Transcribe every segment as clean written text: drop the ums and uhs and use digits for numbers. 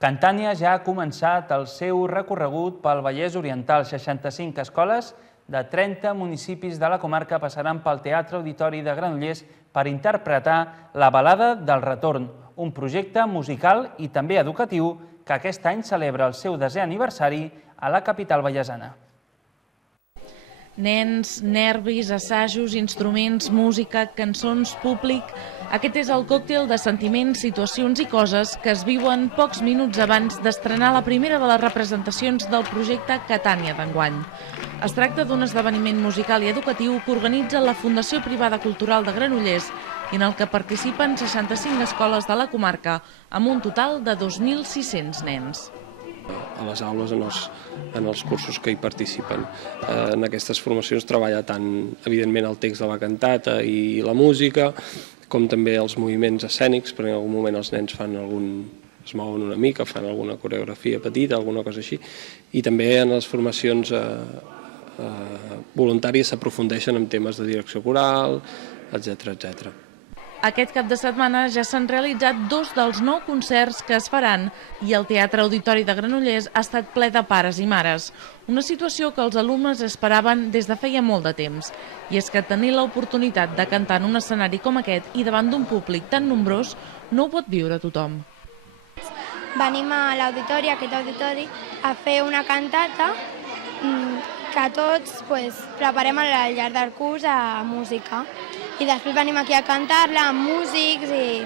Cantània ja ha començat el seu recorregut pel Vallès Oriental. 65 escoles de 30 municipis de la comarca passaran pel Teatre Auditori de Granollers per interpretar la Balada del Retorn, un projecte musical i també educatiu que aquest any celebra el seu 10è aniversari a la capital vallesana. Nens, nervis, assajos, instruments, música, cançons, públic... Aquest és el còctel de sentiments, situacions i coses que es viuen pocs minuts abans d'estrenar la primera de les representacions del projecte Catània d'enguany. Es tracta d'un esdeveniment musical i educatiu que organitza la Fundació Privada Cultural de Granollers i en el que participen 65 escoles de la comarca, amb un total de 2.600 nens. A les aules, en els cursos que hi participen. En aquestes formacions treballa tant, evidentment, el text de la cantata i la música, com també els moviments escènics, perquè en algun moment els nens es mouen una mica, fan alguna coreografia petita, alguna cosa així, i també en les formacions voluntàries s'aprofundeixen en temes de direcció coral, etc. Aquest cap de setmana ja s'han realitzat 2 dels 9 concerts que es faran i el Teatre Auditori de Granollers ha estat ple de pares i mares. Una situació que els alumnes esperaven des de feia molt de temps. I és que tenir l'oportunitat de cantar en un escenari com aquest i davant d'un públic tan nombrós no ho pot viure tothom. Venim a l'auditori, a aquest auditori, a fer una cantata que tots preparem al llarg del curs a música. I després venim aquí a cantar-la amb músics i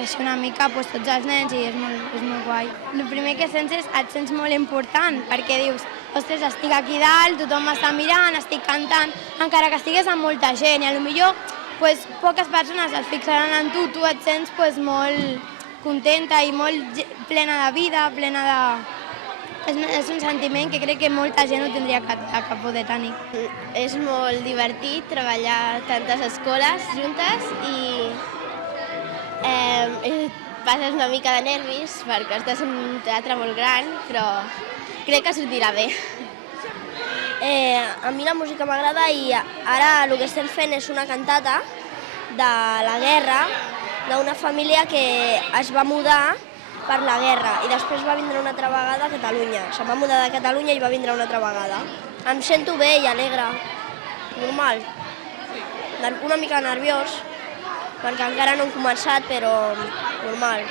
així una mica tots els nens i és molt guai. El primer que sents et sents molt important perquè dius, ostres, estic aquí dalt, tothom m'està mirant, estic cantant, encara que estigues amb molta gent i potser poques persones es fixaran en tu, tu et sents molt contenta i molt plena de vida, plena de... És un sentiment que crec que molta gent ho tindria que poder tenir. És molt divertit treballar tantes escoles juntes i passes una mica de nervis perquè estàs en un teatre molt gran, però crec que sortirà bé. A mi la música m'agrada i ara el que estem fent és una cantata de la guerra d'una família que es va mudar per la guerra i després va vindre una altra vegada a Catalunya. Se'n va mudar de Catalunya i va vindre una altra vegada. Em sento bé i alegre, normal. Una mica nerviós, perquè encara no hem començat, però normal.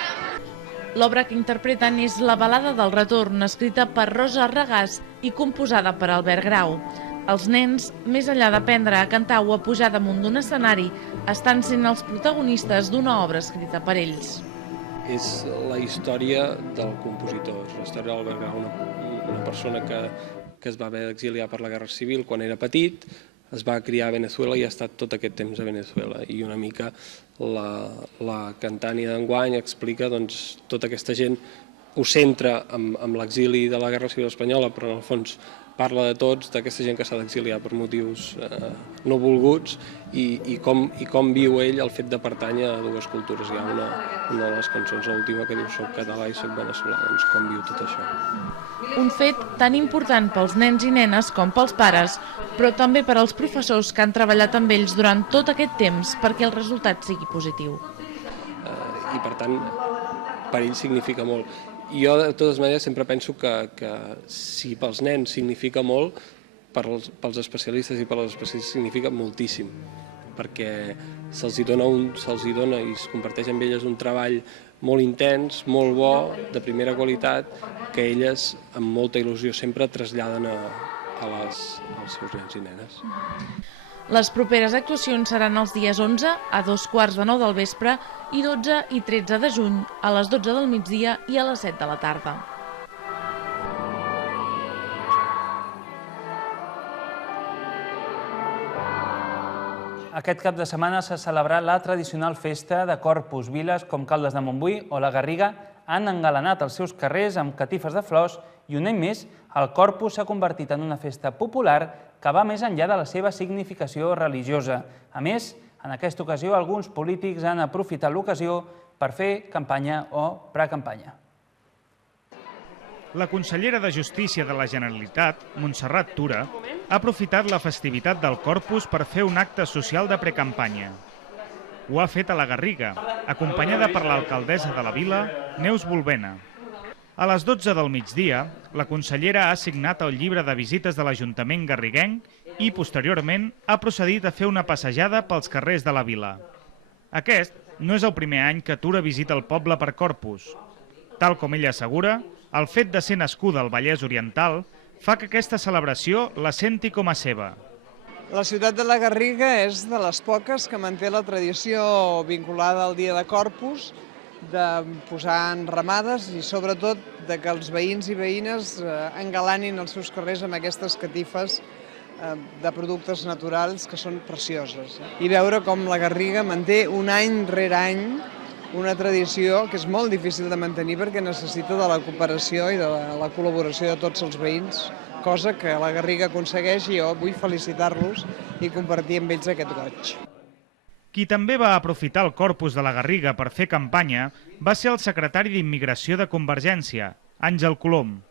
L'obra que interpreten és La Balada del Retorn, escrita per Rosa Regàs i composada per Albert Grau. Els nens, més enllà d'aprendre a cantar o a pujar damunt d'un escenari, estan sent els protagonistes d'una obra escrita per ells. És la història del compositor, és la història d'Albert Grau, una persona que es va haver d'exiliar per la Guerra Civil quan era petit, es va criar a Venezuela i ha estat tot aquest temps a Venezuela. I una mica la Cantània d'enguany explica tota aquesta gent, ho centra amb l'exili de la Guerra Civil espanyola, però en el fons parla de tots, d'aquesta gent que s'ha d'exiliar per motius no volguts i com viu ell el fet de pertànyer a dues cultures. Hi ha una de les cançons, l'última, que diu soc català i soc veneçolà, doncs com viu tot això. Un fet tan important pels nens i nenes com pels pares, però també per als professors que han treballat amb ells durant tot aquest temps perquè el resultat sigui positiu. I per tant, per ells significa molt. Jo, de totes maneres, sempre penso que si pels nens significa molt, pels especialistes i per les especialistes significa moltíssim, perquè se'ls dona i es comparteix amb elles un treball molt intens, molt bo, de primera qualitat, que elles, amb molta il·lusió, sempre traslladen als seus nens i nenes. Les properes actuacions seran els dies 11 a 2:15 del vespre i 12 i 13 de juny a les 12 del migdia i a les 7 de la tarda. Aquest cap de setmana s'ha celebrat la tradicional festa de Corpus. Viles com Caldes de Montbui o la Garriga han engalanat els seus carrers amb catifes de flors i un any més el Corpus s'ha convertit en una festa popular que va més enllà de la seva significació religiosa. A més, en aquesta ocasió alguns polítics han aprofitat l'ocasió per fer campanya o precampanya. La consellera de Justícia de la Generalitat, Montserrat Tura, ha aprofitat la festivitat del Corpus per fer un acte social de precampanya. Ho ha fet a la Garriga, acompanyada per l'alcaldessa de la vila, Neus Bolbena. A les 12 del migdia, la consellera ha signat el llibre de visites de l'Ajuntament garriguenc i, posteriorment, ha procedit a fer una passejada pels carrers de la vila. Aquest no és el primer any que Tura visita el poble per Corpus. Tal com ella assegura, el fet de ser nascuda al Vallès Oriental fa que aquesta celebració la senti com a seva. La ciutat de la Garriga és de les poques que manté la tradició vinculada al dia de Corpus, de posar enramades i sobretot de que els veïns i veïnes engalanin els seus carrers amb aquestes catifes de productes naturals que són precioses. I veure com la Garriga manté un any rere any una tradició que és molt difícil de mantenir perquè necessita de la cooperació i de la col·laboració de tots els veïns, cosa que la Garriga aconsegueix i jo vull felicitar-los i compartir amb ells aquest goig. Qui també va aprofitar el Corpus de la Garriga per fer campanya va ser el secretari d'Immigració de Convergència, Àngel Colom.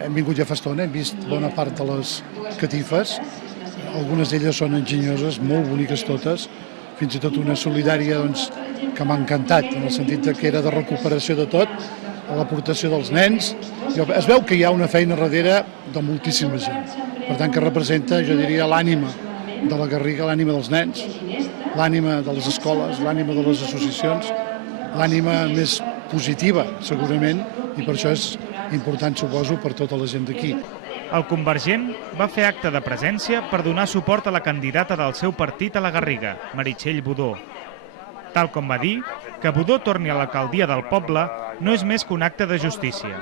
Hem vingut ja fa estona, hem vist bona part de les catifes, algunes d'elles són enginyoses, molt boniques totes, fins i tot una solidària que m'ha encantat, en el sentit que era de recuperació de tot, l'aportació dels nens. Es veu que hi ha una feina darrere de moltíssima gent, per tant que representa, jo diria, l'ànima de la Garriga, l'ànima dels nens, l'ànima de les escoles, l'ànima de les associacions, l'ànima més positiva, segurament, i per això és important, suposo, per tota la gent d'aquí. El Convergent va fer acte de presència per donar suport a la candidata del seu partit a la Garriga, Meritxell Budó. Tal com va dir, que Budó torni a l'alcaldia del poble no és més que un acte de justícia.